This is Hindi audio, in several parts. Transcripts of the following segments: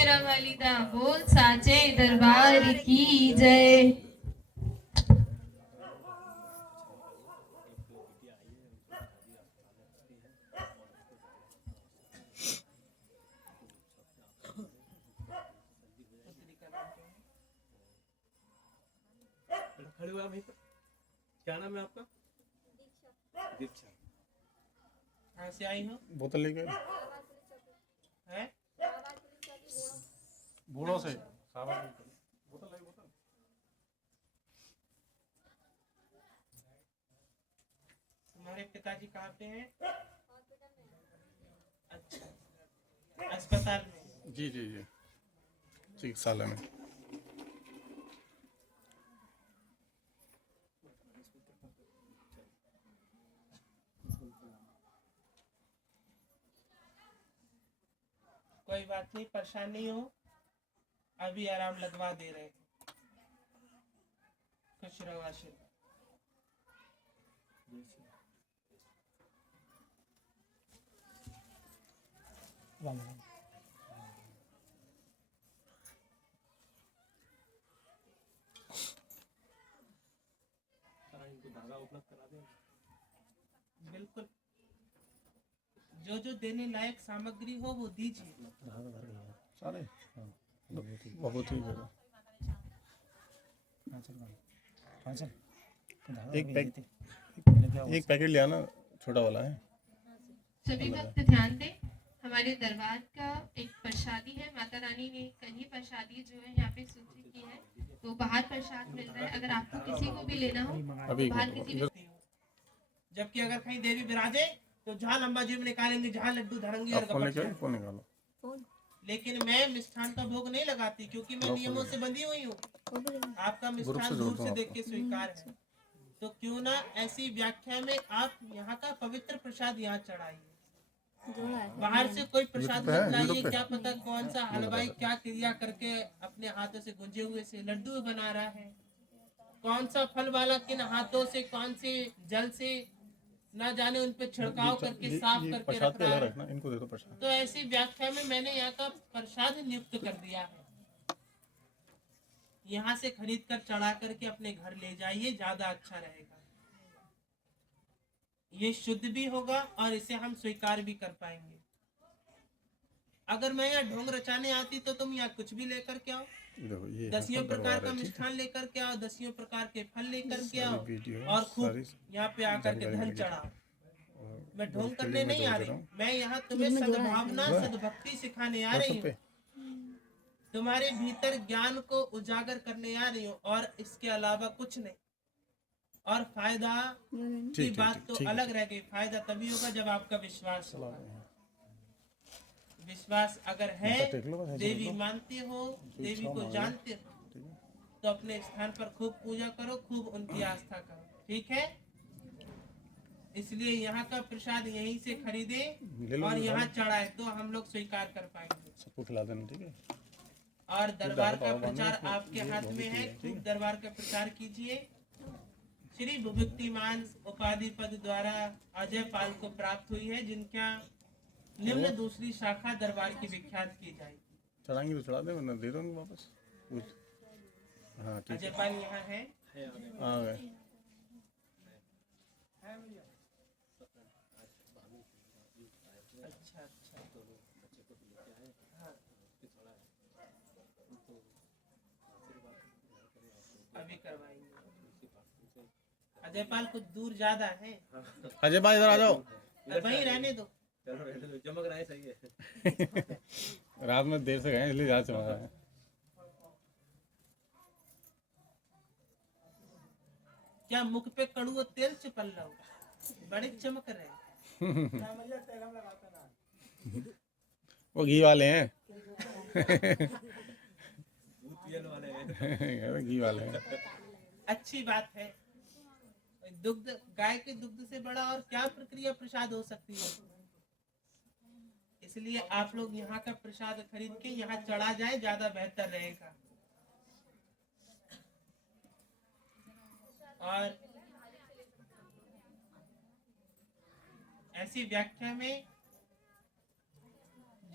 मेरा वालिदा बोल साचे दरबार की जय। खड़े हुए वहीं पर। क्या नाम है आपका? दीक्षा। कहाँ से आई हो? बोतल लेके हैं? बूढ़ों से बोतल लाई बोतल। तुम्हारे पिताजी कहाँ पे हैं? अच्छा, अस्पताल में? जी जी जी चिकित्सालय में। कोई बात नहीं, परेशान नहीं हो, अभी आराम लगवा दे रहे हैं। खुश रहो आशीर्वाद। बिल्कुल, जो जो देने लायक सामग्री हो वो दीजिए। सारे बहुत ही एक पैकेट ले आना, छोटा वाला है। सभी भक्त ध्यान दें, हमारे दरबार का एक प्रसादी है। माता रानी ने कल ही प्रसादी जो है यहाँ पे सूची की है, तो बाहर प्रसाद मिल रहा है। अगर आपको किसी को भी लेना हो अभी तो बाहर किसी भी। जबकि अगर कहीं देवी विराजे तो जहाँ लंबा जीव निकालेंगे, जहाँ लड्डू धरेंगे और फोन कपट लेके जाएंगे। फोन निकालो। लेकिन मैं मिष्ठान का भोग नहीं लगाती क्योंकि मैं नियमों से बंधी हुई हूँ। आपका मिष्ठान दूर से देख के स्वीकार है, तो क्यों ना ऐसी व्याख्या में आप यहाँ का पवित्र प्रसाद यहाँ चढ़ाइए। बाहर से कोई प्रसाद मत लाइए, क्या पता कौन सा हलवाई क्या क्रिया करके अपने हाथों से गुंजे हुए से लड्डू बना रहा है, कौन सा फल वाला किन हाथों से कौन से जल से ना जाने उन पे छिड़काव करके साफ करके रख रहा है। इनको दे दो प्रसाद। तो ऐसी व्याख्या में मैंने यहाँ का प्रसाद नियुक्त कर दिया है। यहाँ से खरीद कर चढ़ा करके अपने घर ले जाइए, ज्यादा अच्छा रहेगा। ये शुद्ध भी होगा और इसे हम स्वीकार भी कर पाएंगे। अगर मैं यहाँ ढोंग रचाने आती तो तुम यहाँ कुछ भी लेकर के आओ, दसियों प्रकार का मिष्ठान लेकर के आओ, दसियों प्रकार के फल लेकर के आओ और खूब यहाँ पे आकर के धन चढ़ाओ। मैं ढोंग करने नहीं आ रही, मैं यहाँ तुम्हें सद्भावना सद्भक्ति सिखाने आ रही हूँ, तुम्हारे भीतर ज्ञान को उजागर करने आ रही हूँ और इसके अलावा कुछ नहीं। और फायदा की बात तो अलग रह गई, फायदा तभी होगा जब आपका विश्वास होगा। विश्वास अगर है, देवी मानते हो, देवी को जानते हो, तो अपने स्थान पर खूब पूजा करो, खूब उनकी आस्था करो, ठीक है। इसलिए यहाँ का प्रसाद यहीं से खरीदे और यहाँ चढ़ाए तो हम लोग स्वीकार कर पाएंगे। सबको खिला देना, ठीक है। और दरबार का प्रचार आपके हाथ में है, खूब दरबार का प्रचार कीजिए। श्री विभूतिमान उपाधि पद द्वारा अजय पाल को प्राप्त हुई है, जिनका निम्न दूसरी शाखा दरबार की विख्यात की जाएगी। चढ़ाएंगे तो चढ़ा दे, वरना दे दूंगा वापस। हाँ ठीक है। अजय पाल यहाँ है, आ गए। अच्छा अच्छा, हाँ। अभी करवाएंगे। अजय पाल कुछ दूर ज्यादा है। अजय भाई इधर आ जाओ। वहीं रहने दो। चमक रहा है, सही है। रात में देर से गए इसलिए ज्यादा चमक रहा है। क्या मुख पे कड़ू तेल चिपल रहा हो, बड़े चमक रहे हैं। वो घी वाले हैं। घी वाले हैं। अच्छी बात है। दुग्ध, गाय के दुग्ध से बड़ा और क्या प्रक्रिया प्रसाद हो सकती है। इसलिए आप लोग यहाँ का प्रसाद खरीद के यहाँ चढ़ा जाए, ज्यादा बेहतर रहेगा। और ऐसी व्याख्या में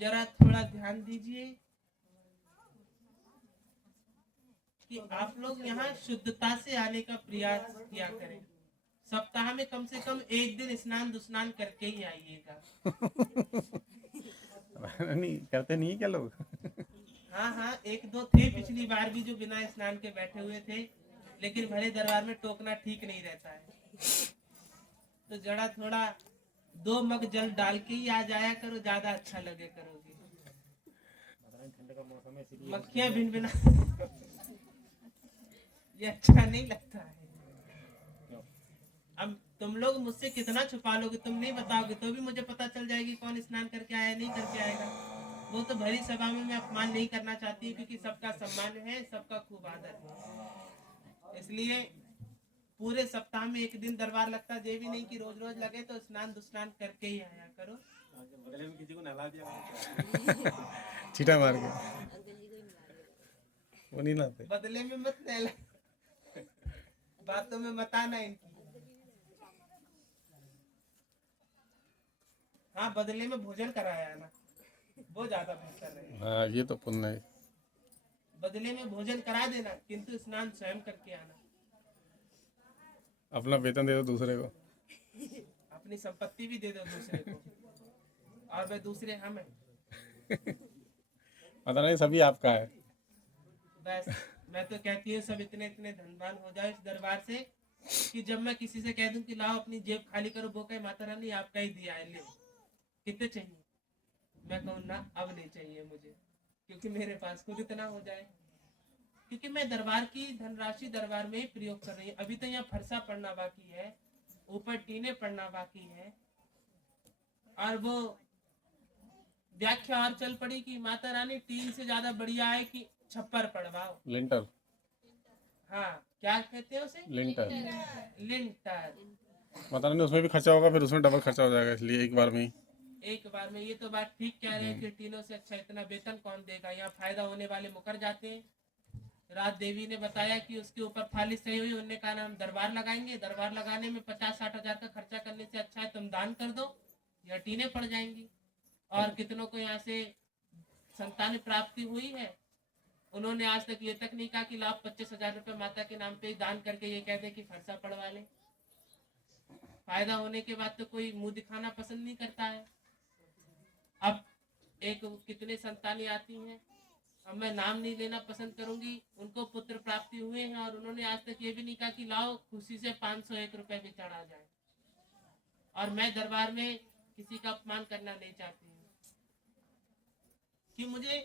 जरा थोड़ा ध्यान दीजिए। कि आप लोग यहाँ शुद्धता से आने का प्रयास किया करें। सप्ताह में कम से कम एक दिन स्नान दुस्नान करके ही आइएगा। नहीं करते नहीं क्या लोग? हाँ हाँ, एक दो थे पिछली बार भी जो बिना स्नान के बैठे हुए थे, लेकिन भले दरबार में टोकना ठीक नहीं रहता है। तो जरा थोड़ा 2 मग जल डाल के ही आ जाया करो, ज्यादा अच्छा लगे करोगे। ठंड का मौसम है इसलिए मक्खियां भिन भिना ये अच्छा नहीं लगता है। अब तुम लोग मुझसे कितना छुपा लोगे, तुम नहीं बताओगे तो भी मुझे पता चल जाएगी कौन स्नान करके आया नहीं करके आएगा। वो तो भरी सभा में मैं अपमान नहीं करना चाहती हूँ, क्योंकि सबका सम्मान है, सबका खूब आदर है। इसलिए पूरे सप्ताह में एक दिन दरबार लगता है, ये भी नहीं कि रोज रोज लगे, तो स्नान दुस्नान करके ही आया करो। बगले में किसी को नहला दिया छीटा मार के वो नहीं लाते। बदले में मत नहला, बातों में मत आना इनकी। हाँ, बदले में भोजन कराया है ना, वो ज्यादा बेहतर है। हाँ ये तो पुण्य है। बदले में भोजन करा देना, किंतु स्नान स्वयं करके आना। अपना वेतन दे दो दूसरे को। अपनी संपत्ति भी दे दो दूसरे को, और वे दूसरे हम हैं। पता नहीं सभी आपका है। बस मैं तो कहती हूँ सब इतने इतने धनवान हो जाओ इस दरबार से, कि जब मैं किसी से कह दूं कि लाओ अपनी जेब खाली करो, वो कहे माता रानी आपका ही दिया है, ले कितने चाहिए। मैं कहूँ ना, अब नहीं चाहिए मुझे, क्योंकि मेरे पास खुद इतना हो जाए। क्योंकि मैं दरबार की धनराशि दरबार में ही प्रयोग कर रही हूँ। अभी तो यहाँ फरसा पड़ना बाकी है, ऊपर टीने पड़ना बाकी है, और वो व्याख्या और चल पड़ी कि माता रानी टीन से ज्यादा बढ़िया है कि छप्पर पड़वाओ। लिंटर। हाँ, क्या कहते हैं उसे? लिंटर। लिंटर। पता नहीं उसमें भी खर्चा होगा, फिर उसमें डबल खर्चा हो जाएगा, इसलिए एक बार में ही। एक बार में, ये तो बात ठीक कह रहे हैं कि टीनों से अच्छा इतना वेतन कौन देगा। यहाँ फायदा होने वाले मुकर जाते हैं। रात देवी ने बताया कि उसके ऊपर फालिश सही हुई, उन्होंने कहा हम दरबार लगाएंगे, दरबार लगाने में 50-60 हजार का खर्चा करने से अच्छा है तुम दान कर दो, या टीने पड़ जाएंगी। और कितनों को यहाँ से संतान प्राप्ति हुई है, उन्होंने आज तक ये तक नहीं कहा कि लाभ 25,000 रुपए माता के नाम पे दान करके ये कहते कि फरसा पड़वा ले। फायदा होने के बाद तो कोई मुंह दिखाना पसंद नहीं करता है। अब एक कितने संतानें आती हैं, अब मैं नाम नहीं लेना पसंद करूंगी, उनको पुत्र प्राप्ति हुए हैं, और उन्होंने आज तक ये भी नहीं कहा कि लाओ खुशी से 501 रुपए भी चढ़ा जाए। और मैं दरबार में किसी का अपमान करना नहीं चाहती हूँ, कि मुझे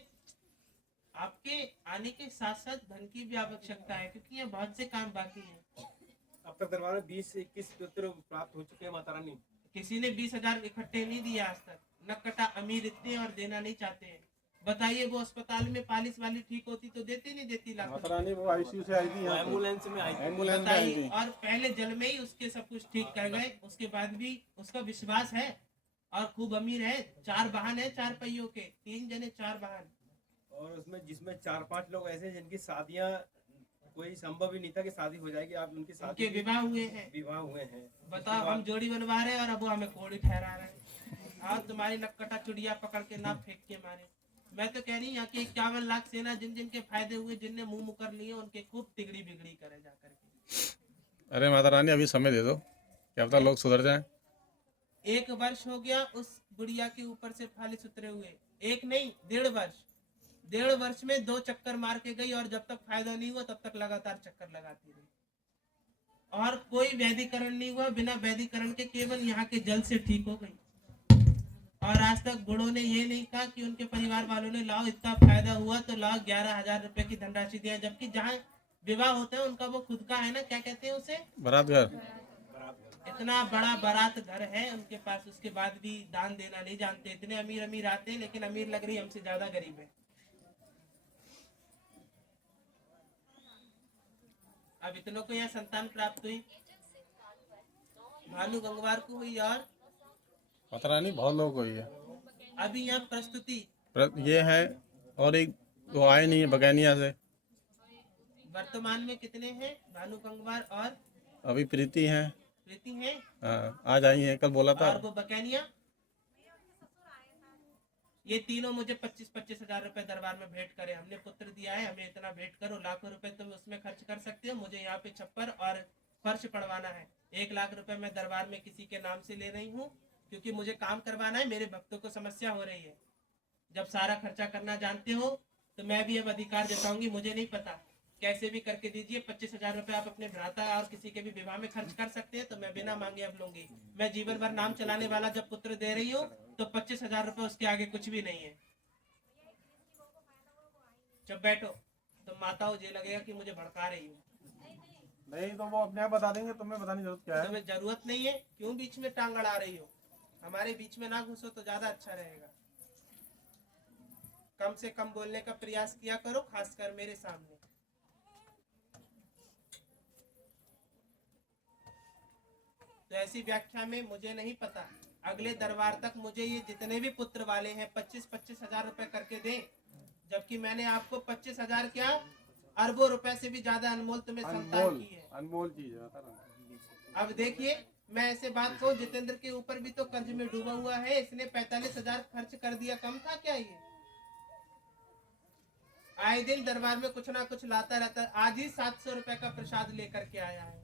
आपके आने के साथ साथ धन की भी आवश्यकता है, क्योंकि ये बहुत से काम बाकी हैं। अब तक दरबार में 20-21 पुत्र प्राप्त हो चुके हैं माता रानी। किसी ने 20,000 इकट्ठे नहीं दिए आज तक। नक्कटा अमीर इतने और देना नहीं चाहते हैं। बताइए, वो अस्पताल में पालिश वाली ठीक होती तो देती नहीं देती लाखों माता रानी वो आईसीयू से आई थी यहाँ पे। एम्बुलेंस में आई थी। एम्बुलेंस में आई बताइए, थी। और पहले जल में ही उसके सब कुछ ठीक कर गए, उसके बाद भी उसका विश्वास है, और खूब अमीर है। 4 वाहन है, 4 पहियों के, 3 जने 4 वाहन। और उसमें जिसमें 4-5 लोग ऐसे हैं जिनकी शादियां कोई संभव ही नहीं था कि शादी हो जाएगी। आप उनकी उनके शादी विवाह हुए हैं। विवाह हुए हैं। बताओ, हम जोड़ी बनवा रहे हैं और अब वो हमें कोड़ी ठहरा रहे हैं। और तुम्हारी नक्कटा चुड़िया पकड़ के ना फेंक के मारे। मैं तो कह रही हूँ यहाँ की 51 लाख सेना जिन जिन के फायदे हुए, जिनने मुंह मुकर लिए, उनके खूब तिगड़ी बिगड़ी करे जा करके। अरे माता रानी अभी समय दे दो, क्या पता लोग सुधर जाएं। 1 वर्ष हो गया उस बुढ़िया के ऊपर से फालिश उतरे हुए। 1 नहीं, 1.5 वर्ष। 1.5 वर्ष में 2 चक्कर मार के गई, और जब तक फायदा नहीं हुआ तब तक लगातार चक्कर लगाती रही। और कोई वैदिकरण नहीं हुआ, बिना वैदिकरण के केवल यहाँ के जल से ठीक हो गई। और आज तक बूढ़ों ने ये नहीं कहा कि उनके परिवार वालों ने लाओ इतना फायदा हुआ तो लाओ 11,000 रुपए की धनराशि दिया। जबकि जहाँ विवाह होता है उनका वो खुद का है ना, क्या कहते हैं उसे, बारात घर। इतना बड़ा बारात घर है उनके पास, उसके बाद भी दान देना नहीं जानते। इतने अमीर अमीर आते हैं, लेकिन अमीर लग रही हमसे ज्यादा गरीब है। अब इतनों को यहाँ संतान प्राप्त हुई, भानु गंगवार को हुई, और माता रानी बहुत लोग को ही है। अभी यहाँ प्रस्तुति ये है, और एक वो आए नहीं है बगैनिया से। वर्तमान में कितने हैं? भानु गंगवार और अभी प्रीति है। प्रीति है, हाँ आज आई है, कल बोला था। और वो बकैनिया। ये तीनों मुझे 25-25 हजार रुपए दरबार में भेंट करे, हमने पुत्र दिया है, हमें इतना भेंट करो, लाखों रुपए तुम उसमें खर्च कर सकते हो, मुझे यहाँ पे छप्पर और फर्श पड़वाना है। 1 लाख रुपए मैं दरबार में किसी के नाम से ले रही हूँ, क्योंकि मुझे काम करवाना है, मेरे भक्तों को समस्या हो रही है। जब सारा खर्चा करना जानते हो तो मैं भी अब अधिकार जताऊंगी, मुझे नहीं पता, कैसे भी करके दीजिए। 25 हजार रुपए आप अपने भ्राता और किसी के भी विवाह में खर्च कर सकते हैं, तो मैं बिना मांगे अब लूंगी। मैं जीवन भर नाम चलाने वाला जब पुत्र दे रही हूँ तो 25 हजार रुपए उसके आगे कुछ भी नहीं है। जब बैठो तो माताओं ये लगेगा कि मुझे भड़का रही हूँ। नहीं तो वो अपने आप बता देंगे, तुम्हें बताने की जरूरत क्या है? तुम्हें जरूरत नहीं है, क्यों बीच में टांग अड़ा रही हो? हमारे बीच में ना घुसो तो ज्यादा अच्छा रहेगा। कम से कम बोलने का प्रयास किया करो, खासकर मेरे सामने। तो ऐसी व्याख्या में मुझे नहीं पता, अगले दरबार तक मुझे ये जितने भी पुत्र वाले हैं 25-25 हजार रुपए करके दें, जबकि मैंने आपको 25 हजार क्या अरबों रुपए से भी ज्यादा अनमोल तुम्हें संतान की है। अनमोल चीज है। अब देखिए, मैं ऐसे बात कहूँ, जितेंद्र के ऊपर भी तो कर्ज में डूबा हुआ है, इसने 45 हजार खर्च कर दिया, कम था क्या ये? आए दिन दरबार में कुछ ना कुछ लाता रहता है, आज ही 700 रुपए का प्रसाद लेकर के आया है।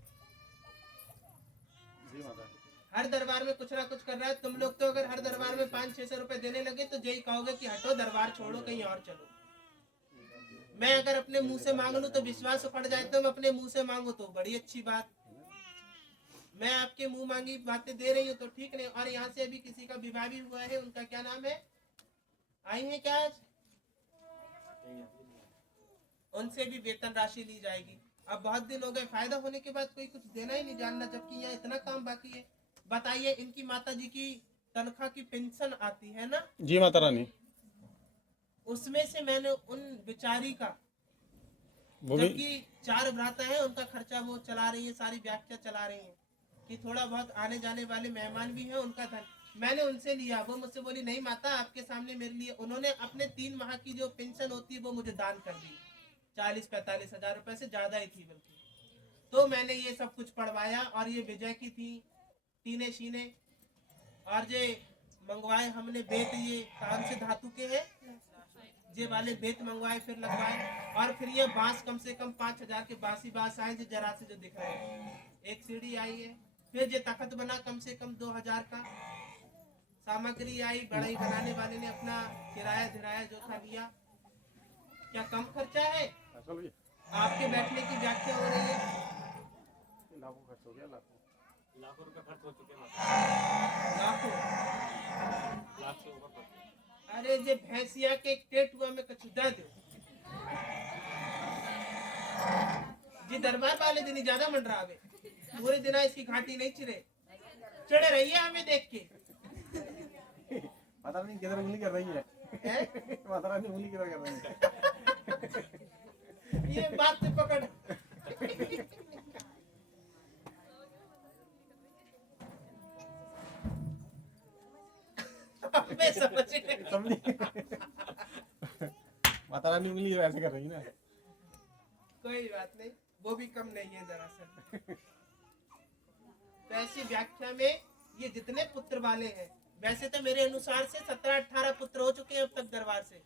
हर दरबार में कुछ ना कुछ कर रहा है। तुम लोग तो अगर हर दरबार में 500-600 रुपए देने लगे तो यही कहोगे कि हटो, दरबार छोड़ो, कहीं और चलो। मैं अगर अपने मुंह से मांग लूं तो विश्वास उखड़ जाए, तो मैं अपने मुंह से मांगू तो बड़ी अच्छी बात। मैं आपके मुंह मांगी बातें दे रही हूँ तो ठीक नहीं। और यहाँ से अभी किसी का विवाह भी हुआ है, उनका क्या नाम है, आई है क्या आज? उनसे भी वेतन राशि ली जाएगी। अब बहुत दिन हो गए, फायदा होने के बाद कोई कुछ देना ही नहीं जानना, जबकि यहाँ इतना काम बाकी है। बताइए, इनकी माता जी की तनख्वाह की पेंशन आती है ना जी माता रानी, उसमें से मैंने उन बेचारी का, वो भी जबकि 4 भ्राता है, उनका खर्चा वो चला रही है, सारी व्याख्या चला रही है कि थोड़ा बहुत आने जाने वाले मेहमान भी हैं, उनका धन मैंने उनसे लिया। वो मुझसे बोली, नहीं माता, आपके सामने मेरे लिए, उन्होंने अपने 3 माह की जो पेंशन होती है वो मुझे दान कर दी, 40-45 हजार रुपए से ज्यादा ही थी बल्कि। तो मैंने ये सब कुछ पढ़वाया, और ये विजय की थी टीने शीने, और ये मंगवाए हमने बेत, ये कान से धातु के हैं, ये वाले बेत मंगवाए, फिर लगवाए। और फिर ये बांस कम से कम 5000 के बासी बांस आए, जो जरा से जो दिख रहे हैं। एक सीढ़ी आई है, फिर ये तखत बना कम से कम 2000 का। सामग्री आई, बढ़ई बनाने वाले ने अपना किराया धिराया जो था लिया। क्या कम खर्चा है? आपके बैठने की व्याख्या हो रही है, लाखों खर्च हो गया, लाखों रुपए खर्च हो चुके हैं, लाखों। लाख से ऊपर खर्च। अरे जे भैंसिया के टेटुआ में कछु दे दो जी, दरबार वाले दिन ज्यादा मन रहा है, पूरे दिन इसकी घाटी नहीं चिरे, चढ़े रही है हमें देख के। माता रानी किधर उंगली कर रही है? माता रानी उंगली किधर कर रही है? ये बात से पकड़। मैं समझ माता रानी उंगली ऐसे कर रही है ना। कोई बात नहीं, वो भी कम नहीं है दरअसल। तो ऐसी व्याख्या में ये जितने पुत्र वाले हैं, वैसे तो मेरे अनुसार से 17-18 पुत्र हो चुके हैं अब तक दरबार से,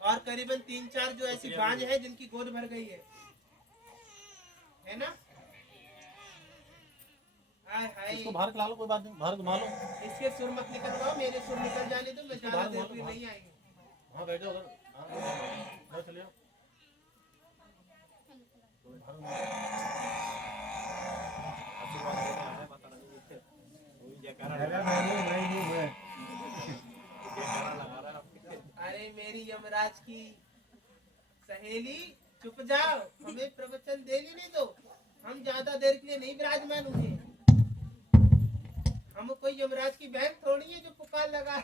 और करीबन 3-4 जो ऐसी बांझ है जिनकी गोद भर गई है ना। हाय हाय, इसको बाहर खिला लो, कोई बात नहीं, बाहर घुमा लो। इसके सुर मत निकलवाओ, मेरे सुर निकल जाने दो, मैं ज्यादा देर के लिए नहीं आएंगे। हाँ बैठ जाओ उधर, हाँ चलिए। अरे मेरी यमराज की सहेली, चुप जाओ, हमें प्रवचन देने नहीं दो, हम ज्यादा देर के लिए नहीं विराजमान हुए। हम कोई यमराज की बहन थोड़ी है जो पुकार लगा।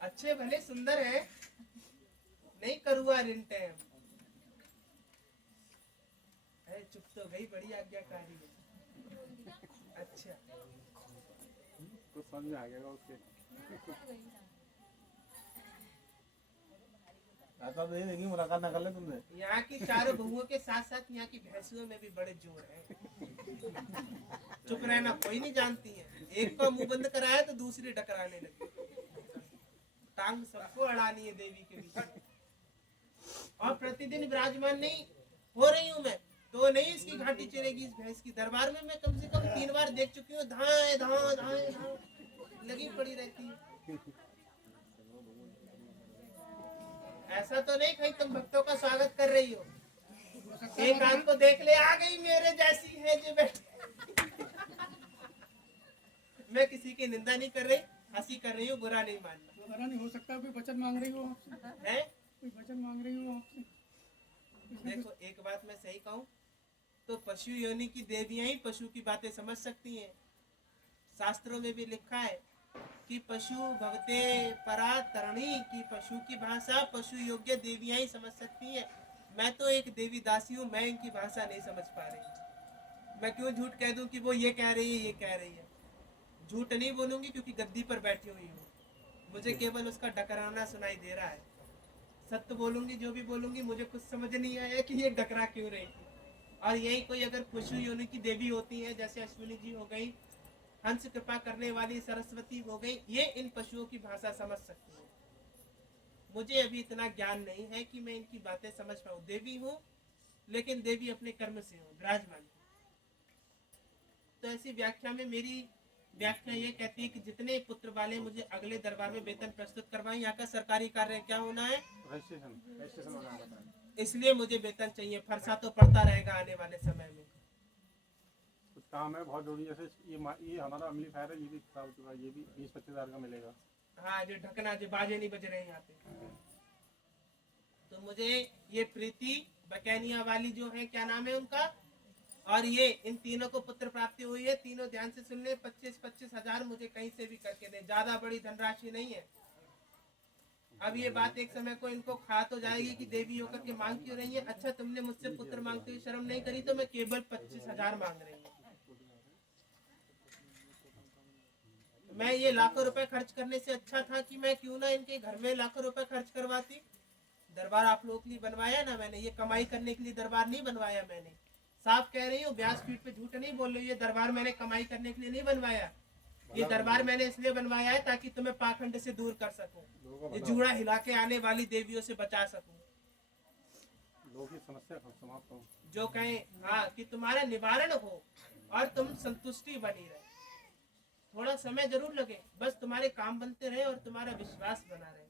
अच्छे भले सुंदर है, नहीं करुआ रिंटे हैं। चुप तो गई, बड़ी आज्ञाकारी है। अच्छा, तो समझ में आ गया उसके। देखिए मुलाकात ना कर ले तुमने। यहाँ की चारों बहुओं के साथ साथ यहाँ की भैंसियों में भी बड़े जोर है। चुप रहना कोई नहीं जानती है, एक को मुंह बंद कराया तो दूसरी टकराने लगी। टांग सबको अड़ानी है देवी के बीच। और प्रतिदिन विराजमान नहीं हो रही हूँ मैं तो नहीं इसकी घाटी चलेगी इस भैंस की। दरबार में मैं कम से कम 3 बार देख चुकी हूँ, धाए धाए धाए धाए लगी पड़ी रहती है। ऐसा तो नहीं कहीं तुम भक्तों का स्वागत कर रही हो, एक आंख को देख ले आ गई मेरे जैसी है जो बैठी। मैं किसी की निंदा नहीं कर रही, हंसी कर रही हूँ, बुरा नहीं मानना। बुरा नहीं हो सकता, कोई वचन मांग रही हो आपसे, है कोई वचन मांग रही हो आपसे। देखो एक बात मैं सही कहूँ तो पशु योनि की देवियां ही पशु की बातें समझ सकती हैं। शास्त्रों में भी लिखा है कि पशु भवते परा तरणी की पशु की भाषा पशु योग्य देवियां ही समझ सकती हैं। मैं तो एक देवी दासी हूँ, मैं इनकी भाषा नहीं समझ पा रही। मैं क्यों झूठ कह दूं कि वो ये कह रही है ये कह रही है। झूठ नहीं बोलूंगी क्योंकि गद्दी पर बैठी हुई हूँ, मुझे केवल उसका डकराना सुनाई दे रहा है। सत्य बोलूंगी, जो भी बोलूंगी मुझे कुछ समझ नहीं आया कि ये डकरा क्यों रही थी। और यही कोई अगर पशु योनि की देवी होती है, जैसे अश्विनी जी हो गई, हंस कृपा करने वाली सरस्वती हो गई, ये इन पशुओं की भाषा समझ सकती है। मुझे अभी इतना ज्ञान नहीं है कि मैं इनकी बातें समझ पाऊँ। देवी हूँ लेकिन देवी अपने कर्म से हूँ, विराजमान। तो ऐसी व्याख्या में मेरी व्याख्या ये कहती है कि जितने पुत्र वाले मुझे अगले दरबार में वेतन प्रस्तुत करवाएं, यहाँ का सरकारी कार्य क्या होना है, रजिस्ट्रेशन होना है। इसलिए मुझे वेतन चाहिए। फरसा तो पड़ता रहेगा आने वाले समय में। कुछ काम है बहुत जरूरी, जैसे ये हमारा एम्पलीफायर है, ये भी खराब हो चुका है, ये भी 20-25 हज़ार का मिलेगा। हाँ जो ढकना, जो बाजे नहीं बज रहे हैं यहाँ पे। तो मुझे ये प्रीति बकैनिया वाली जो है, क्या नाम है उनका, और ये इन तीनों को पुत्र प्राप्ति हुई है। तीनों ध्यान से सुन ले, 25-25 हज़ार मुझे कहीं से भी करके दे, ज्यादा बड़ी धनराशि नहीं है। अब ये बात एक समय को इनको खा तो जाएगी कि देवी होकर के मांग क्यों रही है। अच्छा तुमने मुझसे पुत्र मांगते हुए शर्म नहीं करी, तो मैं केवल 25 हज़ार मांग रही हूँ। मैं ये लाखों रुपए खर्च करने से अच्छा था कि मैं क्यों ना इनके घर में लाखों रुपए खर्च करवाती। दरबार आप लोगों के लिए बनवाया ना मैंने, ये कमाई करने के लिए दरबार नहीं बनवाया मैंने। साफ कह रही हूँ, व्यासपीठ पे झूठ नहीं बोल रही हूँ। ये दरबार मैंने कमाई करने के लिए नहीं बनवाया। ये दरबार मैंने इसलिए बनवाया है ताकि तुम्हें पाखंड से दूर कर सकूं, ये जूड़ा हिला के आने वाली देवियों से बचा सकूं। लोगों की समस्या समाप्त हो, जो कहें हाँ कि तुम्हारा निवारण हो और तुम संतुष्टि बनी रहे। थोड़ा समय जरूर लगे, बस तुम्हारे काम बनते रहे और तुम्हारा विश्वास बना रहे।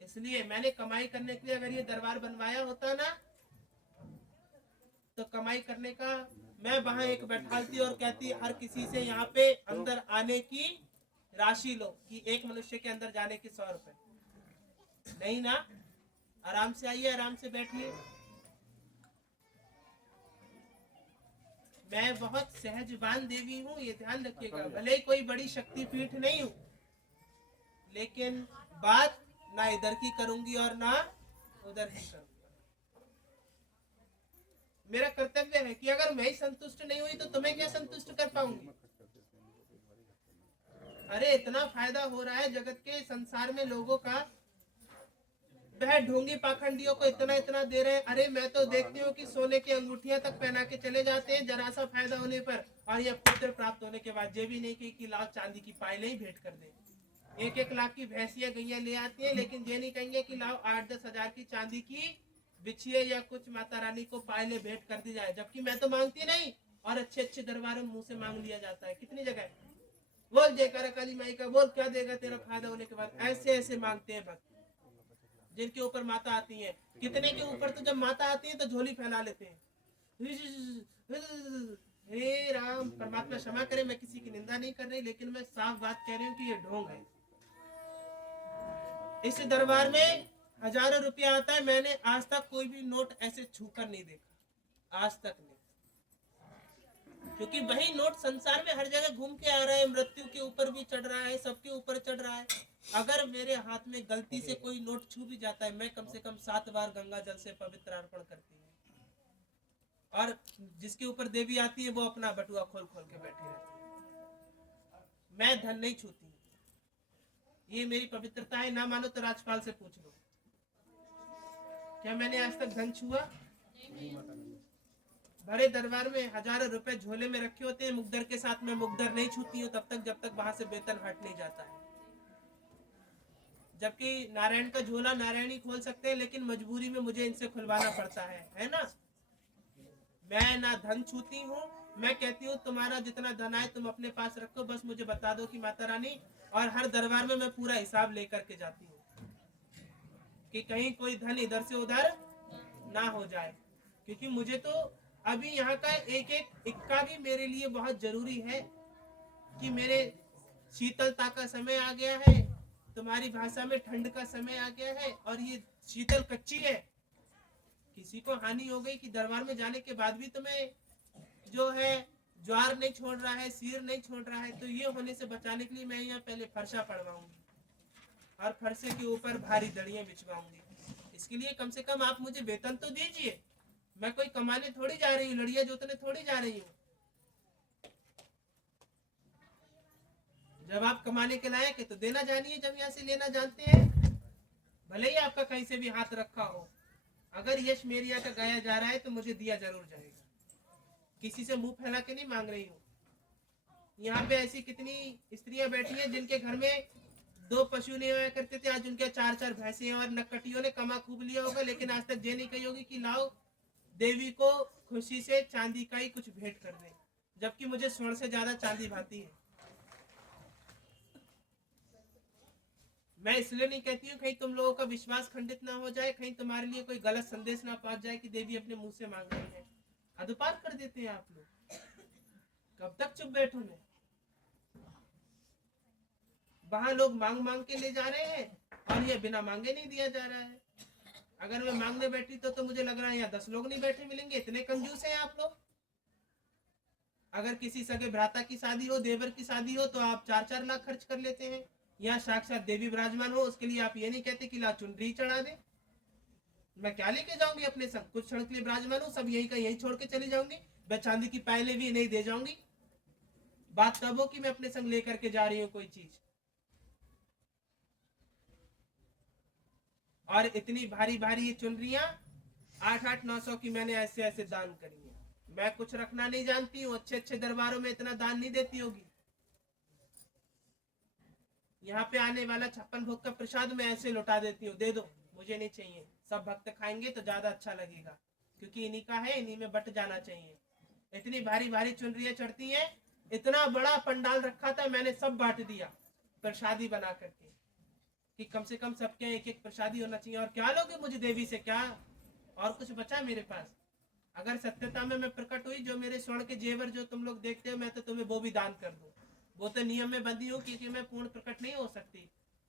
इसलिए मैंने कमाई करने के लिए अगर ये दरबार बनवाया होता ना, तो कमाई करने का मैं वहां एक बैठालती और कहती हर किसी से यहाँ पे अंदर आने की राशि लो, कि एक मनुष्य के अंदर जाने की 100 रुपए। नहीं ना, आराम से आइए, आराम से बैठिए। मैं बहुत सहजवान देवी हूँ, ये ध्यान रखिएगा। भले ही कोई बड़ी शक्तिपीठ नहीं हूँ, लेकिन बात ना इधर की करूंगी और ना उधर की करूंगी। मेरा कर्तव्य है कि अगर मैं ही संतुष्ट नहीं हुई तो तुम्हें क्या संतुष्ट कर पाऊंगी। अरे इतना फायदा हो रहा है जगत के संसार में लोगों का, वह ढोंगी पाखंडियों को इतना इतना दे रहे हैं। अरे मैं तो देखती हूँ कि सोने की अंगूठियां तक पहना के चले जाते हैं जरा सा फायदा होने पर, और यह पुत्र प्राप्त होने के बाद ये भी नहीं कि लाख चांदी की पायलें ही भेंट कर दें। 1-1 लाख की भैंसियां गैया ले आती है, लेकिन ये नहीं कहेंगे कि लाओ 8-10 हज़ार की चांदी की बिछिए या कुछ माता रानी को पायले भेंट कर दी जाए। जबकि मैं तो मांगती नहीं, और अच्छे अच्छे दरबारों में मुंह से मांग लिया जाता है। कितनी जगह बोल जयकारा काली माई का, बोल क्या देगा तेरा फायदा होने के बाद। ऐसे ऐसे मांगते हैं भक्त जिनके ऊपर माता आती है। कितने के ऊपर तो जब माता आती है तो झोली फैला लेते हैं। हे राम, परमात्मा क्षमा करे, मैं किसी की निंदा नहीं कर रही, लेकिन मैं साफ बात कह रही हूँ कि ये ढोंग है। इस दरबार में हजारों रुपया आता है, मैंने आज तक कोई भी नोट ऐसे छूकर नहीं देखा, आज तक नहीं। क्योंकि वही नोट संसार में हर जगह घूम के आ रहा है, मृत्यु के ऊपर भी चढ़ रहा है, सबके ऊपर चढ़ रहा है। अगर मेरे हाथ में गलती से कोई नोट छू भी जाता है, मैं कम से कम 7 बार गंगा जल से पवित्र अर्पण करती हूँ। और जिसके ऊपर देवी आती है वो अपना बटुआ खोल खोल के बैठी रहती है। मैं धन नहीं छूती, ये मेरी पवित्रता है। ना मानो तो राजपाल से पूछ लो, क्या मैंने आज तक धन छुआ? बड़े दरबार में हजारों रुपए झोले में रखे होते हैं, मुकदर के साथ में मुकदर नहीं छूती हूँ तब तक जब तक वहां से वेतन हट नहीं जाता है। जबकि नारायण का झोला नारायण ही खोल सकते हैं, लेकिन मजबूरी में मुझे इनसे खुलवाना पड़ता है ना। मैं ना धन छूती हूँ, मैं कहती हूँ तुम्हारा जितना धन आए तुम अपने पास रखो, बस मुझे बता दो कि माता रानी, और हर दरबार में मैं पूरा हिसाब लेकर के जाती हूँ कि कहीं कोई धन इधर से उधर ना हो जाए, क्योंकि मुझे तो अभी यहाँ का एक एक इक्का भी मेरे लिए बहुत जरूरी है कि मेरे शीतलता का समय आ गया है, तुम्हारी भाषा में ठंड का समय आ गया है, और ये शीतल कच्ची है। किसी को हानि हो गई कि दरबार में जाने के बाद भी तुम्हें जो है ज्वार नहीं छोड़ रहा है, सिर नहीं छोड़ रहा है, तो ये होने से बचाने के लिए मैं यहाँ पहले फरसा पड़वाऊंगी और फरसे के ऊपर भारी दड़ियां बिछवाऊंगी। इसके लिए कम से कम आप मुझे वेतन तो दीजिए। मैं कोई कमाने थोड़ी जा रही हूँ, लड़िया जोतने थोड़ी जा रही हूँ। जब आप कमाने के लायक है तो देना जानिए, जब यहाँ से लेना जानते हैं, भले ही आपका कहीं से भी हाथ रखा हो। अगर यश मेरे यहाँ का गाया जा रहा है तो मुझे दिया जरूर जाएगा। किसी से मुंह फैला के नहीं मांग रही हूँ। यहाँ पे ऐसी कितनी स्त्रियां बैठी हैं जिनके घर में 2 पशु नहीं हुआ करते थे, आज उनके 4-4 भैंसे हैं, और नक्कटियों ने कमा खूब लिया होगा, लेकिन आज तक ये नहीं कही होगी कि लाओ देवी को खुशी से चांदी का ही कुछ भेंट कर दें, जबकि मुझे स्वर्ण से ज्यादा चांदी भाती है। मैं इसलिए नहीं कहती हूँ कहीं तुम लोगों का विश्वास खंडित ना हो जाए, कहीं तुम्हारे लिए कोई गलत संदेश ना पहुंच जाए कि देवी अपने मुंह से मांग रही है। अदुपार कर देते हैं आप लोग। कब तक चुप बैठोगे? वहां लोग मांग मांग के ले जा रहे हैं और ये बिना मांगे नहीं दिया जा रहा है। अगर मैं मांगने बैठी तो मुझे लग रहा है यहाँ 10 लोग नहीं बैठे मिलेंगे, इतने कंजूस हैं आप लोग। अगर किसी सगे भ्राता की शादी हो, देवर की शादी हो, तो आप 4-4 लाख खर्च कर लेते हैं। यहाँ साक्षात देवी विराजमान हो, उसके लिए आप ये नहीं कहते कि ला चुनरी चढ़ा दे। मैं क्या लेके जाऊंगी अपने संग? कुछ क्षण के लिए विराजमान हूँ, सब यही का यही छोड़ के चली जाऊंगी। मैं चांदी की पायलें भी नहीं दे जाऊंगी। बात तब हो कि मैं अपने संग लेकर के जा रही हूँ कोई चीज। और इतनी भारी भारी ये चुनरियां 8-8-900 की मैंने ऐसे ऐसे दान करी है। मैं कुछ रखना नहीं जानती हूँ, अच्छे अच्छे दरबारों में इतना दान नहीं देती होगी। यहाँ पे आने वाला 56 भोग का प्रसाद मैं ऐसे लौटा देती हूँ, दे दो, मुझे नहीं चाहिए। सब भक्त खाएंगे तो ज्यादा अच्छा लगेगा, क्योंकि इन्हीं का है, इन्हीं में बट जाना चाहिए। इतनी भारी भारी चुनरियां चढ़ती हैं, इतना बड़ा पंडाल रखा था, मैंने सब बांट दिया प्रसादी बना करके, कि कम से कम सबके एक एक प्रसादी होना चाहिए। और क्या लोगे मुझे देवी से? क्या और कुछ बचा मेरे पास? अगर सत्यता में मैं प्रकट हुई, जो मेरे स्वर्ण के जेवर जो तुम लोग देखते हो, मैं तो तुम्हें वो भी दान कर दूं। वो तो नियम में बंदी हूँ, क्योंकि मैं पूर्ण प्रकट नहीं हो सकती,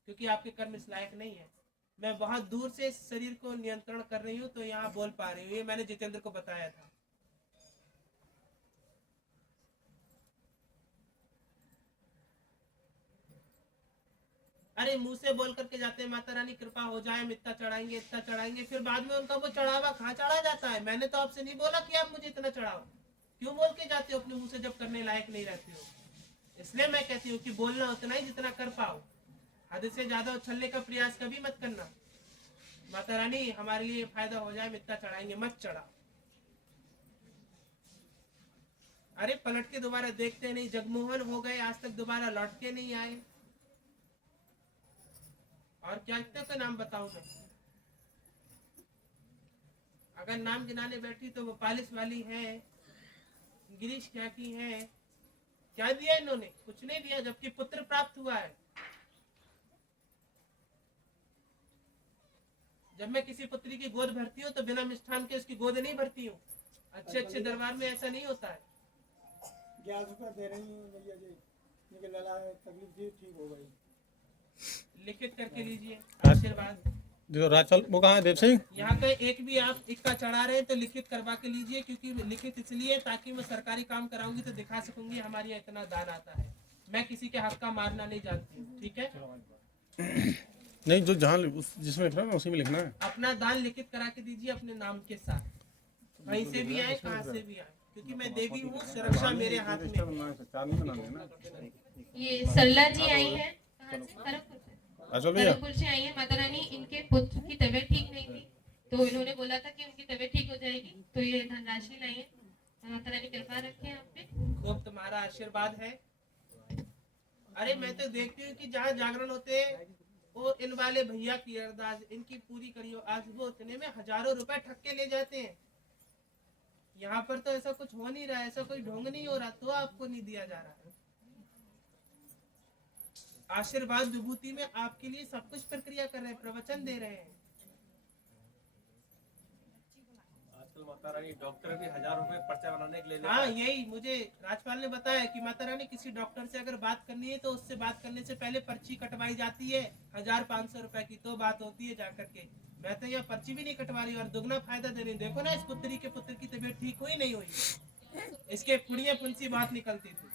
क्योंकि आपके कर्म इस लायक नहीं है। मैं बहुत दूर से इस शरीर को नियंत्रण कर रही हूँ, तो यहाँ बोल पा रही हूँ। ये मैंने जितेंद्र को बताया था। अरे मुंह से बोल करके जाते हैं माता रानी कृपा हो जाए, हम इतना चढ़ाएंगे, फिर बाद में उनका वो चढ़ावा कहाँ चढ़ा जाता है। मैंने तो आपसे नहीं बोला कि आप मुझे इतना चढ़ाओ। क्यों बोल के जाते हो अपने मुंह से जब करने लायक नहीं रहते हो? इसलिए मैं कहती हूँ कि बोलना उतना ही जितना कर पाओ, हद से ज्यादा उछलने का प्रयास कभी मत करना। माता रानी हमारे लिए फायदा हो जाए, इतना चढ़ाएंगे, मत चढ़ा। अरे पलट के दोबारा देखते नहीं, जगमोहन हो गए, आज तक दोबारा लौट के नहीं आए। और क्या तो नाम बताऊं मैं? अगर नाम गिनाने बैठी तो वो पालिस वाली है, गिरीश क्या की है, क्या दिया इन्होंने? कुछ नहीं दिया, जबकि पुत्र प्राप्त हुआ है। जब मैं किसी पुत्री की गोद भरती हूँ तो बिना मिष्ठान के उसकी गोद नहीं भरती हूँ। अच्छे अच्छे दरबार में ऐसा नहीं होता है। 11 रुपया दे रही हूँ भैया जी, मुझे लगा तकलीफ थी, ठीक हो गई। लिखित करके लीजिए आशीर्वाद। जो राचल वो कहाँ है देव सिंह? यहाँ का एक भी आप इक्का चढ़ा रहे हैं तो लिखित करवा के लीजिए, क्योंकि लिखित इसलिए ताकि मैं सरकारी काम कराऊंगी तो दिखा सकूंगी हमारे यहाँ इतना दान आता है। मैं किसी के हक का मारना नहीं जानती हूँ, ठीक है? नहीं, जो जहाँ जिसमें लिखना है उसी में लिखना है। अपना दान लिखित करा के दीजिए अपने नाम के साथ, कहीं से भी आए, कहाँ से भी आए, क्योंकि मैं देवी हूँ, सुरक्षा मेरे हाथ में। ये सरला जी आई है, कहाँ से? खड़गपुर से आई है। माता रानी, इनके पुत्र की तबीयत ठीक नहीं थी, तो इन्होंने बोला था कि उनकी तबीयत ठीक हो जाएगी, तो ये धनराशि लाई है। माता रानी कृपा रखे आप पे। खूब तुम्हारा आशीर्वाद है। अरे मैं तो देखती हूँ कि जहाँ जागरण होते हैं वो इन वाले भैया की अरदास इनकी पूरी करियो, आज वो इतने में हजारों रुपए ठग के ले जाते हैं। यहाँ पर तो ऐसा कुछ हो नहीं रहा है, ऐसा कोई ढोंग नहीं हो रहा, तो आपको नहीं दिया जा रहा है। आशीर्वाद विभूति में आपके लिए सब कुछ प्रक्रिया कर रहे हैं, प्रवचन दे रहे हैं। आजकल माता रानी डॉक्टर भी 1000 रुपए पर्चा बनाने के लिए लेता हाँ, है। यही मुझे राजपाल ने बताया कि माता रानी किसी डॉक्टर से अगर बात करनी है तो उससे बात करने से पहले पर्ची कटवाई जाती है 1500 रुपए की, तो बात होती है जाकर के। मैं तो यहाँ पर्ची भी नहीं कटवा रही और दुगना फायदा दे रही। देखो ना, इस पुत्री के पुत्र की तबीयत ठीक हुई नहीं हुई, इसके फुड़िया फुंसी बात निकलती थी,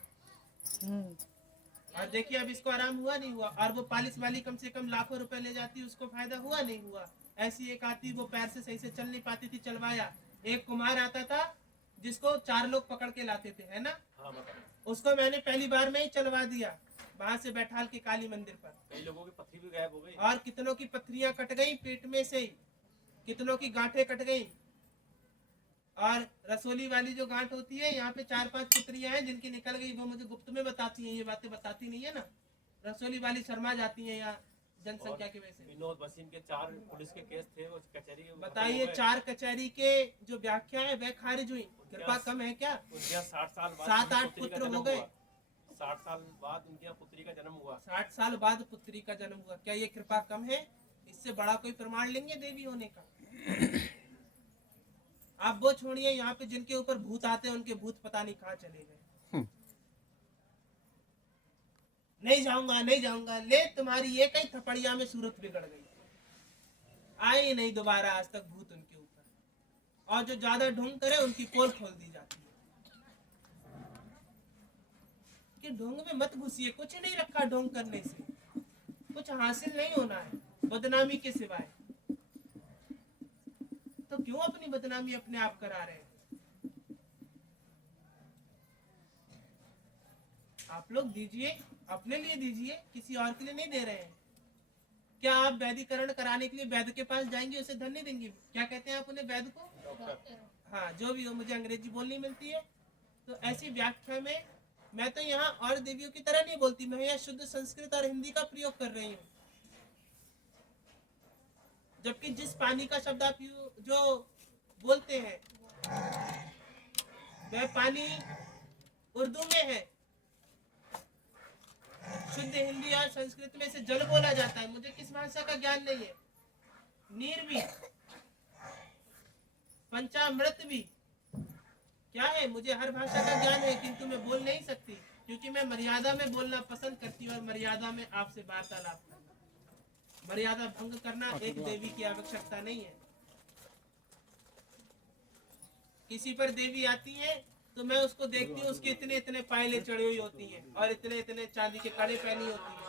और देखिए अब इसको आराम हुआ नहीं हुआ। और वो पालिस वाली कम से कम लाखों रुपए ले जाती, उसको फायदा हुआ नहीं हुआ। ऐसी एक आती, वो पैर से सही से चल नहीं पाती थी, चलवाया। एक कुमार आता था जिसको 4 लोग पकड़ के लाते थे, है ना, हाँ माता रानी, उसको मैंने पहली बार में ही चलवा दिया, वहां से बैठाल के काली मंदिर पर। कई लोगों की पथरी भी गायब हो गई। और कितनों की पथरियां कट गई पेट में से ही, कितनों की गांठें कट गई। और रसोली वाली जो गांठ होती है, यहाँ पे 4-5 पुत्रियां हैं जिनकी निकल गई, वो मुझे गुप्त में बताती हैं, ये बातें बताती नहीं है ना। रसोली वाली शर्मा जाती हैं यहाँ जनसंख्या की वजह से। विनोद वसीम के 4 पुलिस के केस थे, वो कचहरी के बताइए, 4 कचहरी के जो व्याख्या है वह खारिज हुई। कृपा कम है क्या? उनके यहाँ 60 साल बाद 7-8 पुत्री का पुत्र हो जन्म गए। हुआ। 60 साल बाद उनके यहाँ पुत्री का जन्म हुआ। 60 साल बाद पुत्री का जन्म हुआ, क्या ये कृपा कम है? इससे बड़ा कोई प्रमाण लेंगे देवी होने का? आप वो छोड़िए, यहाँ पे जिनके ऊपर भूत आते हैं उनके भूत पता नहीं कहाँ चले गए। नहीं जाऊंगा, नहीं जाऊंगा, ले तुम्हारी एक ही थपड़िया में सूरत बिगड़ गई, आए नहीं दोबारा आज तक भूत उनके ऊपर। और जो ज्यादा ढोंग करे उनकी पोल खोल दी जाती है कि ढोंग में मत घुसिए, कुछ नहीं रखा ढोंग करने से, कुछ हासिल नहीं होना है बदनामी के सिवाय। तो क्यों अपनी बदनामी अपने आप करा रहे हैं? आप लोग दीजिए, अपने लिए दीजिए, किसी और के लिए नहीं दे रहे हैं। क्या आप वैदिकरण कराने के लिए वैद्य के पास जाएंगे, उसे धन नहीं देंगे? क्या कहते हैं आप उन्हें, वैद्य को? हाँ, जो भी हो, मुझे अंग्रेजी बोलनी मिलती है। तो ऐसी व्याख्या में मैं तो यहाँ और देवियों की तरह नहीं बोलती, मैं यहाँ शुद्ध संस्कृत और हिंदी का प्रयोग कर रही हूँ। जबकि जिस पानी का शब्द आप जो बोलते हैं वह पानी उर्दू में है, शुद्ध हिंदी और संस्कृत में से जल बोला जाता है। मुझे किस भाषा का ज्ञान नहीं है, नीर भी, पंचामृत भी, क्या है, मुझे हर भाषा का ज्ञान है, किंतु मैं बोल नहीं सकती क्योंकि मैं मर्यादा में बोलना पसंद करती हूँ और मर्यादा में आपसे वार्तालाप करना। मर्यादा भंग करना एक देवी की आवश्यकता नहीं है। किसी पर देवी आती है तो मैं उसको देखती हूँ, उसके इतने इतने पायलें चढ़ी हुई होती हैं और इतने इतने चांदी के कड़े पहनी होती हैं।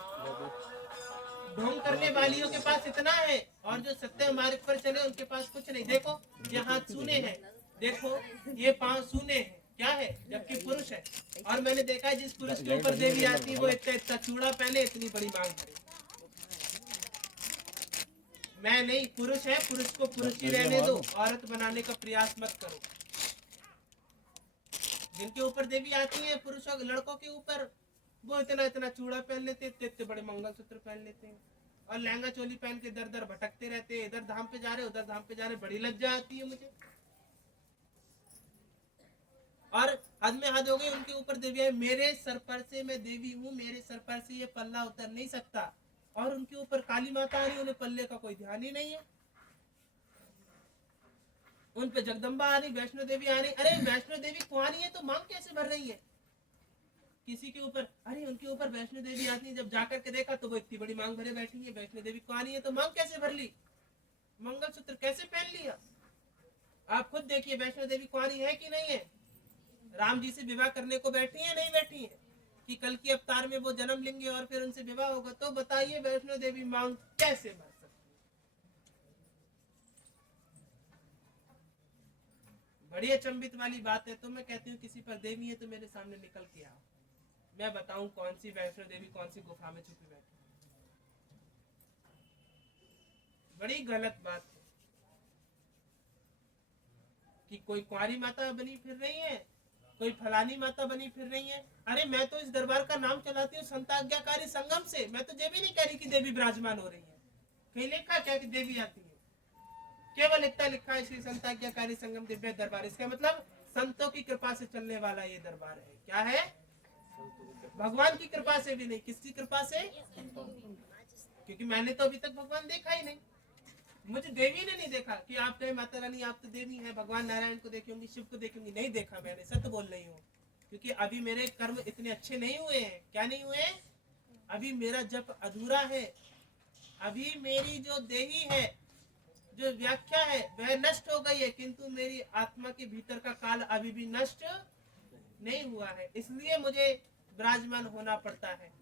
ढोंग करने वालियों के पास इतना है और जो सत्य मार्ग पर चले उनके पास कुछ नहीं। देखो, ये हाथ सूने हैं, देखो ये पांव सूने हैं, क्या है, जबकि पुरुष है। और मैंने देखा है जिस पुरुष के ऊपर देवी आती है वो इतना इतना चूड़ा पहने, इतनी बड़ी मांग भरे। मैं नहीं, पुरुष है, पुरुष को पुरुष ही रहने दो, औरत बनाने का प्रयास मत करो। जिनके ऊपर देवी आती है पुरुषों लड़कों के ऊपर, वो इतना इतना चूड़ा पहन लेते, इतने बड़े मंगलसूत्र पहन लेते हैं और लहंगा चोली पहन के दर दर भटकते रहते हैं, इधर धाम पे जा रहे उधर धाम पे जा रहे। बड़ी लज्जा आती है मुझे। और हद में हद हो गई, उनके ऊपर देवी है, मेरे सर पर से मैं देवी हूँ, मेरे सर पर से ये पल्ला उतर नहीं सकता। और उनके ऊपर काली माता आ रही, उन्हें पल्ले का कोई ध्यान ही नहीं है। उन पे जगदम्बा आ रही, वैष्णो देवी आ रही। अरे वैष्णो देवी कुंवारी है तो मांग कैसे भर रही है? किसी के ऊपर, अरे उनके ऊपर वैष्णो देवी आती है, जब जाकर के देखा तो वो इतनी बड़ी मांग भरे बैठी है। वैष्णो देवी कुंवारी है तो मांग कैसे भर ली, मंगलसूत्र कैसे पहन लिया? आप खुद देखिए, वैष्णो देवी कुंवारी है कि नहीं है? राम जी से विवाह करने को बैठी है, नहीं बैठी है? कि कल की अवतार में वो जन्म लेंगे और फिर उनसे विवाह होगा। तो बताइए वैष्णो देवी मांग कैसे भर सकती? बड़ी अचंभित वाली बात है। तो मैं कहती हूँ किसी पर देवी है तो मेरे सामने निकल के आओ, मैं बताऊं कौन सी वैष्णो देवी कौन सी गुफा में छुपी बैठी। बड़ी गलत बात है कि कोई कुंवारी माता बनी फिर रही है कोई फलानी माता बनी फिर रही है। अरे मैं तो इस दरबार का नाम चलाती हूँ संत आज्ञाकारी संगम से, मैं तो ये भी नहीं कह रही कि देवी विराजमान हो रही है। कहीं लिखा क्या कि देवी आती है? केवल इतना लिखा है श्री संत आज्ञाकारी संगम दिव्य दरबार। इसका मतलब संतों की कृपा से चलने वाला ये दरबार है। क्या है? भगवान की कृपा से भी नहीं। किसकी कृपा से? क्योंकि मैंने तो अभी तक भगवान देखा ही नहीं। मुझे देवी ने नहीं देखा कि आप कहे माता रानी आप तो देवी है, भगवान नारायण को देखूंगी, शिव को देखूंगी, नहीं देखा मैंने। सत्य बोल रही हूँ, क्योंकि अभी मेरे कर्म इतने अच्छे नहीं हुए हैं। क्या नहीं हुए? अभी मेरा जप अधूरा है। अभी मेरी जो देही है, जो व्याख्या है, वह नष्ट हो गई है, किंतु मेरी आत्मा के भीतर का काल अभी भी नष्ट नहीं हुआ है। इसलिए मुझे विराजमान होना पड़ता है।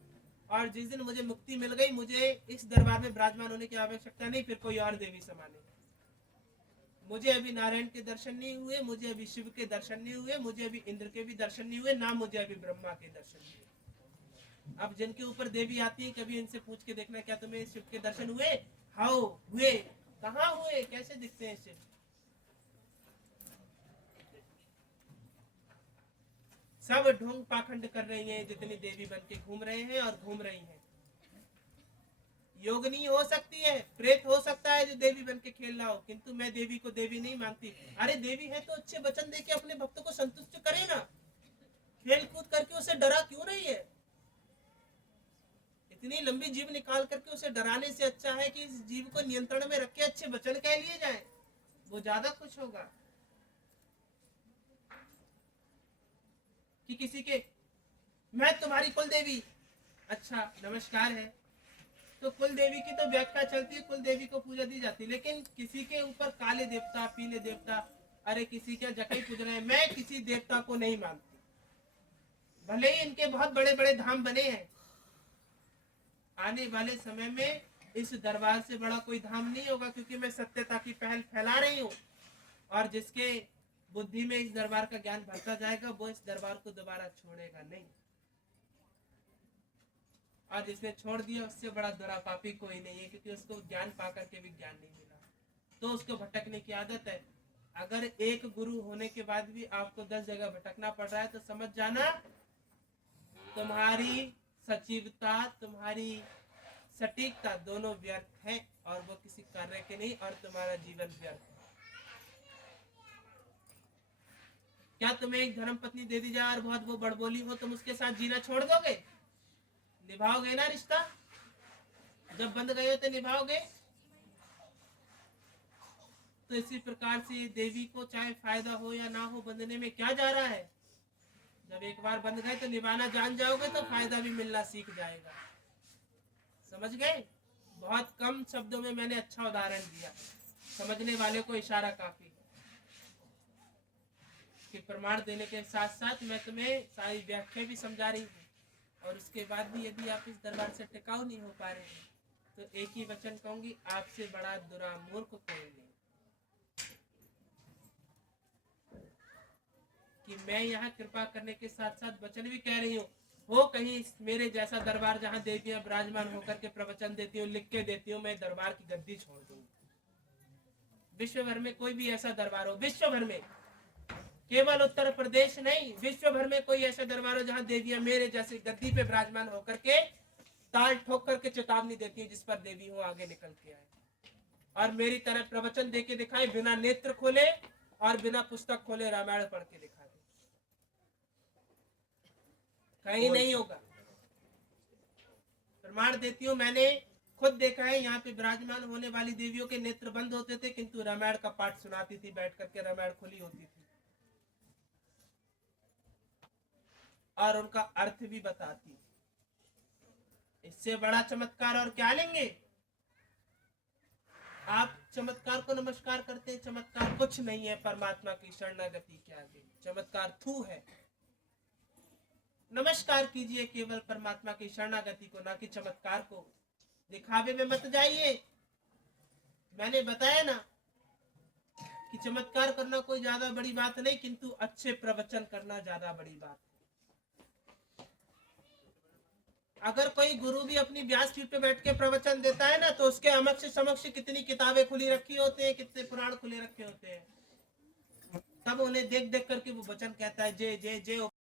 और जिस दिन मुझे मुक्ति मिल गई, मुझे इस दरबार में विराजमान होने की आवश्यकता नहीं, फिर कोई और देवी समाने। मुझे अभी नारायण के दर्शन नहीं हुए, मुझे अभी शिव के दर्शन नहीं हुए, मुझे अभी इंद्र के भी दर्शन नहीं हुए, ना मुझे अभी ब्रह्मा के दर्शन हुए। अब जिनके ऊपर देवी आती है, कभी इनसे पूछ के देखना, क्या तुम्हें शिव के दर्शन हुए? हाउ हुए? कहाँ हुए? कैसे दिखते हैं शिव? सब ढोंग पाखंड कर रही हैं, जितनी देवी बन के घूम रहे हैं और घूम रही हैं। योगनी हो सकती है, प्रेत हो सकता है जो देवी बन के खेल रहा हो, किंतु मैं देवी को देवी नहीं मानती। अरे देवी है तो अच्छे वचन देके अपने भक्तों को संतुष्ट करे ना, खेल कूद करके उसे डरा क्यों रही है? इतनी लंबी जीव निकाल करके उसे डराने से अच्छा है कि इस जीव को नियंत्रण में रख के अच्छे वचन कह लिए जाए, वो ज्यादा खुश होगा। कि किसी के मैं तुम्हारी कुल देवी, अच्छा नमस्कार है, तो कुल देवी की तो व्याख्या चलती है, कुल देवी को पूजा दी जाती है, लेकिन किसी के ऊपर काले देवता, पीले देवता, अरे किसी का जटाई पूज रहे हैं, मैं किसी देवता को नहीं मानती। भले ही इनके बहुत बड़े बड़े धाम बने हैं, आने वाले समय में इस दरबार से बड़ा कोई धाम नहीं होगा, क्योंकि मैं सत्यता की पहल फैला रही हूँ। और जिसके बुद्धि में इस दरबार का ज्ञान भरता जाएगा, वो इस दरबार को दोबारा छोड़ेगा नहीं। और जिसने छोड़ दिया, उससे बड़ा दुरा पापी कोई नहीं है, क्योंकि उसको ज्ञान पाकर के भी ज्ञान नहीं मिला, तो उसको भटकने की आदत है। अगर एक गुरु होने के बाद भी आपको 10 जगह भटकना पड़ रहा है, तो समझ जाना तुम्हारी सचिवता, तुम्हारी सटीकता दोनों व्यर्थ है, और वो किसी कार्य के नहीं, और तुम्हारा जीवन व्यर्थ है। क्या तुम्हें एक धर्म पत्नी दे दी जाए और बहुत वो बड़बोली हो, तुम उसके साथ जीना छोड़ दोगे? निभाओगे ना रिश्ता? जब बंध गए हो तो निभाओगे। तो इसी प्रकार से देवी को चाहे फायदा हो या ना हो, बंधने में क्या जा रहा है? जब एक बार बंध गए तो निभाना जान जाओगे, तो फायदा भी मिलना सीख जाएगा। समझ गए? बहुत कम शब्दों में मैंने अच्छा उदाहरण दिया, समझने वाले को इशारा काफी है। कि प्रमाण देने के साथ साथ मैं तुम्हें सारी व्याख्या भी समझा रही हूँ, और उसके बाद भी यदि आप इस दरबार से टिकाऊ नहीं हो पा रहे हैं, तो एक ही वचन कहूंगी, आपसे बड़ा दुरा मूर्ख कोई नहीं। कि मैं यहाँ कृपा करने के साथ साथ वचन भी कह रही हूँ, हो कहीं मेरे जैसा दरबार जहाँ देवियां विराजमान होकर के प्रवचन देती हूँ, लिख के देती हूँ, मैं दरबार की गद्दी छोड़ दूंगी। विश्व भर में कोई भी ऐसा दरबार हो, विश्व भर में, केवल उत्तर प्रदेश नहीं, विश्व भर में कोई ऐसा दरबार हो जहाँ देवियां मेरे जैसे गद्दी पे विराजमान होकर के ताल ठोक करके चेतावनी देती है, जिस पर देवी हो आगे निकल के आए, और मेरी तरह प्रवचन देके दिखाए, बिना नेत्र खोले और बिना पुस्तक खोले रामायण पढ़ के दिखा दे। कहीं नहीं होगा। प्रमाण देती हूँ, मैंने खुद देखा है, यहाँ पे विराजमान होने वाली देवियों के नेत्र बंद होते थे, किंतु रामायण का पाठ सुनाती थी, बैठ करके रामायण खुली होती थी, और उनका अर्थ भी बताती। इससे बड़ा चमत्कार और क्या लेंगे? आप चमत्कार को नमस्कार करते हैं, चमत्कार कुछ नहीं है परमात्मा की शरणागति के आगे, चमत्कार थू है। नमस्कार कीजिए केवल परमात्मा की शरणागति को, ना कि चमत्कार को। दिखावे में मत जाइए। मैंने बताया ना कि चमत्कार करना कोई ज्यादा बड़ी बात नहीं, किंतु अच्छे प्रवचन करना ज्यादा बड़ी बात है। अगर कोई गुरु भी अपनी व्यास पीठ पे बैठ के प्रवचन देता है ना, तो उसके समक्ष कितनी किताबें खुली रखी होती हैं, कितने पुराण खुले रखे होते हैं, तब उन्हें देख देख करके वो वचन कहता है जय जय जय